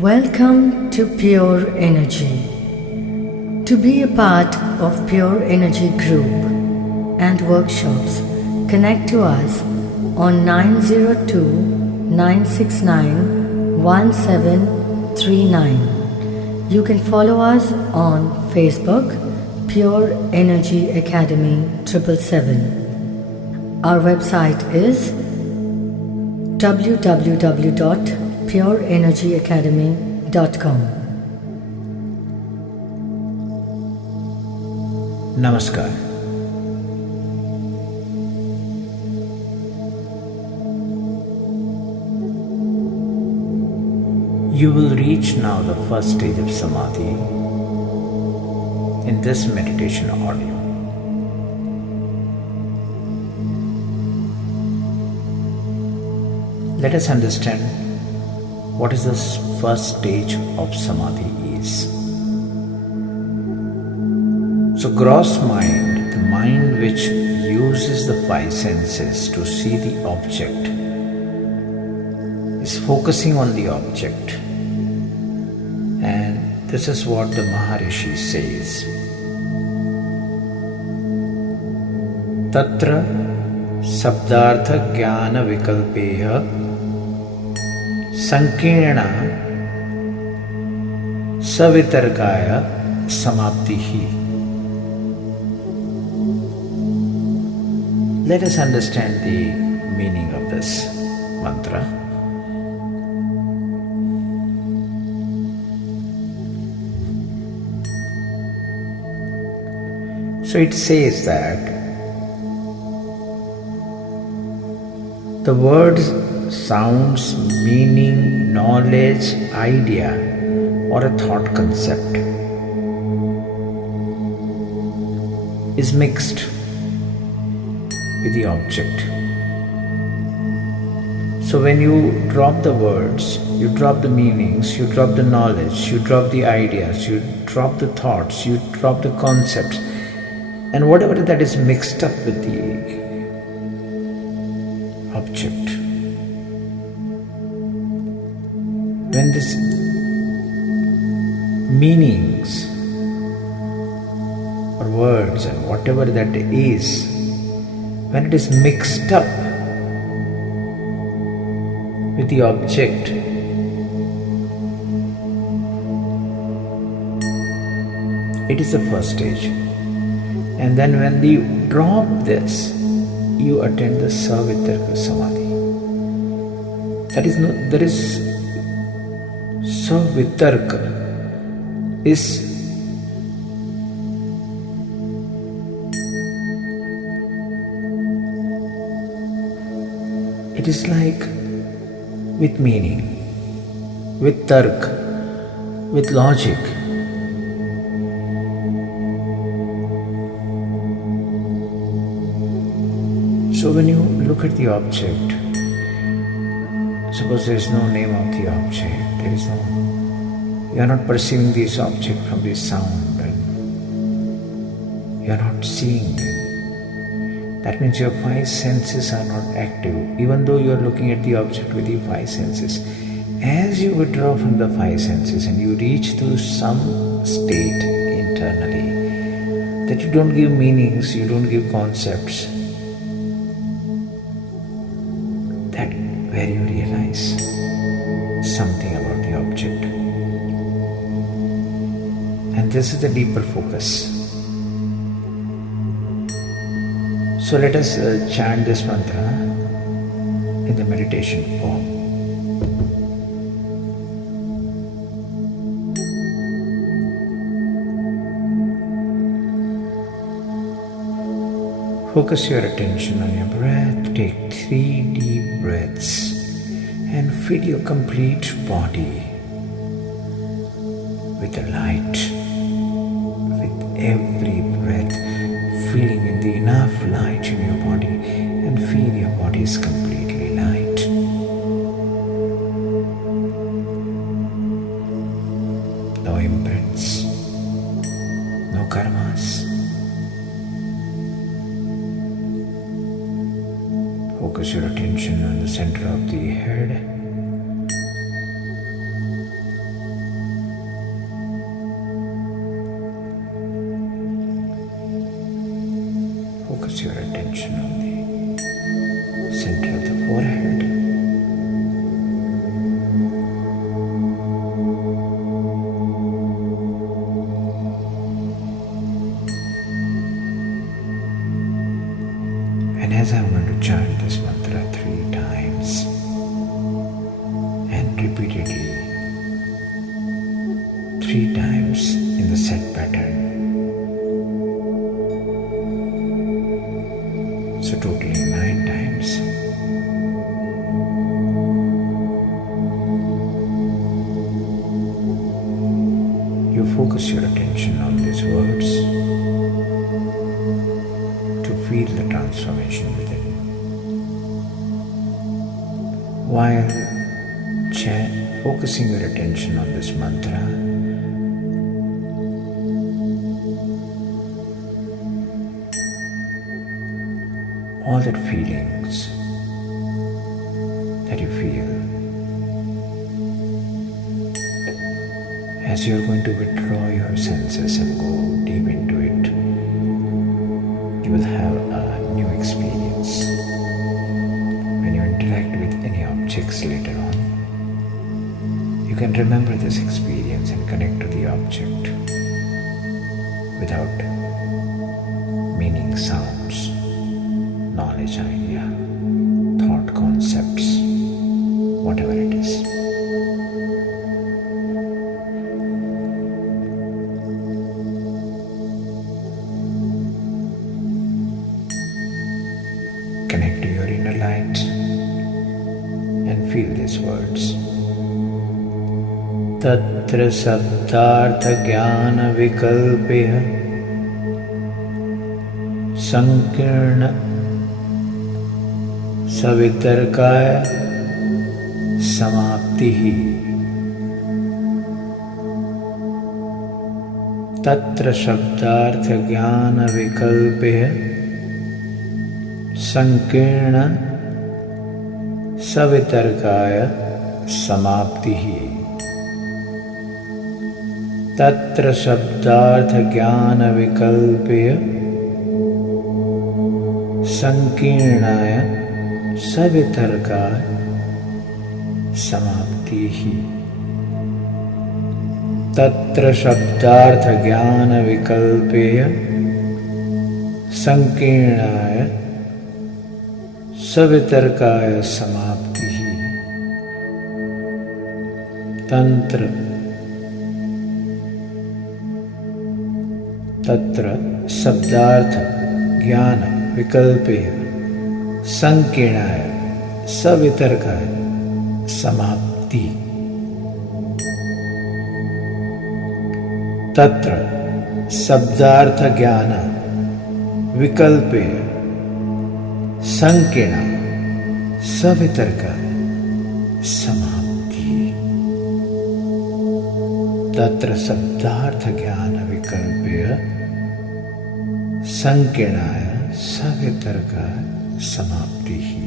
Welcome to Ppure Energy. To be a part of Ppure Energy group and workshops, connect to us on 902-969-1739. You can follow us on Facebook, Ppure Energy Academy 777. Our website is www.pureenergyacademy.com. Namaskar. You will reach now the first stage of Samadhi in this meditation audio. Let us understand what is this first stage of Samadhi is. So gross mind, the mind which uses the five senses to see the object, is focusing on the object. And this is what the Maharishi says. Tatra sabdartha jnana vikalpeha sankirna savitarkaya samaptihi. Let us understand the meaning of this mantra. So it says that the words, sounds, meaning, knowledge, idea, or a thought concept is mixed with the object. So when you drop the words, you drop the meanings, you drop the knowledge, you drop the ideas, you drop the thoughts, you drop the concepts, and whatever that is mixed up with the object. When these meanings or words and whatever that is, when it is mixed up with the object, it is the first stage. And then when you drop this, you attain the Savitarka Samadhi. There is Savitarka is it is like with meaning, with tark, with logic. So when you look at the object, suppose there is no name of the object, you are not perceiving this object from this sound, and you are not seeing it. That means your five senses are not active, even though you are looking at the object with the five senses. As you withdraw from the five senses and you reach to some state internally, that you don't give meanings, you don't give concepts, that where you realize something about the object. And this is the deeper focus. So let us chant this mantra in the meditation form. Focus your attention on your breath. Take 3 deep breaths and fill your complete body with the light. With every breath, feeling in the enough light in your body, and feel your body is completely light. No imprints, no karmas. Focus your attention on the center of the head. attention on the center of the forehead. And as I'm going to chant this mantra 3 times and repeatedly 3 times in the set pattern, so totaling 9 times. You focus your attention on these words to feel the transformation within. While focusing your attention on this mantra, all that feelings that you feel, as you're going to withdraw your senses and go deep into it, you will have a new experience. When you interact with any objects later on, you can remember this experience and connect to the object without meaning, sounds, knowledge, idea, thought, concepts, whatever it is. Connect to your inner light and feel these words. Tatra sabdartha jnana vikalpya sankirna savitarkaya samaptihi. Tatra sabdartha jnana vikalpya sankirna savitarkaya samaptihi. Tatra sabdartha jnana vikalpya sankirnaya savitarkaya samaptihi. Tatra sabdartha jnana vikalpya sankirnaya savitarkaya samaptihi. Tatra sabdartha jnana vikalpya sankirnaya savitarkaya samapti. Tatra sabdartha jnana vikalpya sankirna savitarkaya samapti. Tatra sabdartha jnana vikalpya sankirnaya savitarkaya samaptihi.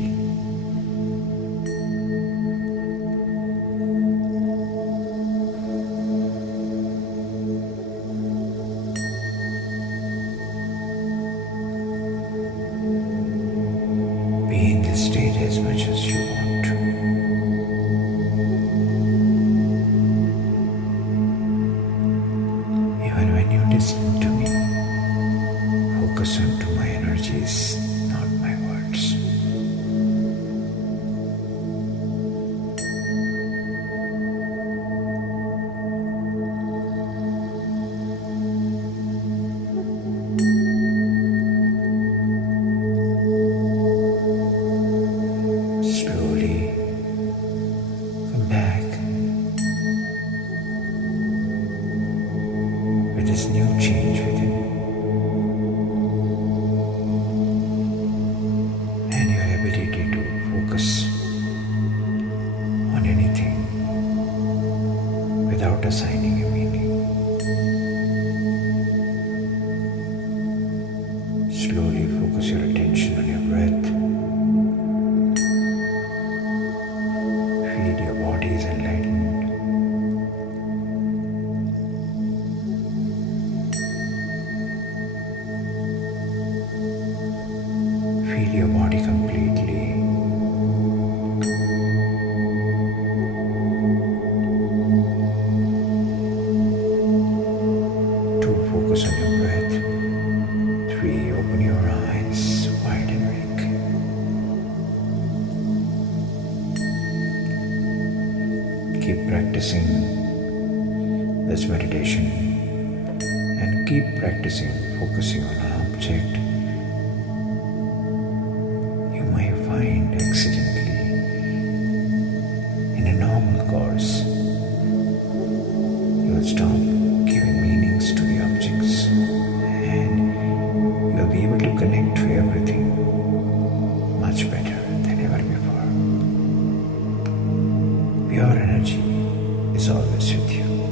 Be in this state as much as you want to. Even when you listen to me, focus onto my energies, not my words. Slowly come back with this new change within. To focus on anything without assigning a meaning. Slowly focus your attention on your breath. Feel your body is enlightened. keep practicing this meditation and keep practicing focusing on an object, you may find accidentally in a normal course, you will stop giving meanings to the objects and you will be able to connect to everything much better than ever before. Pure energy is always with you.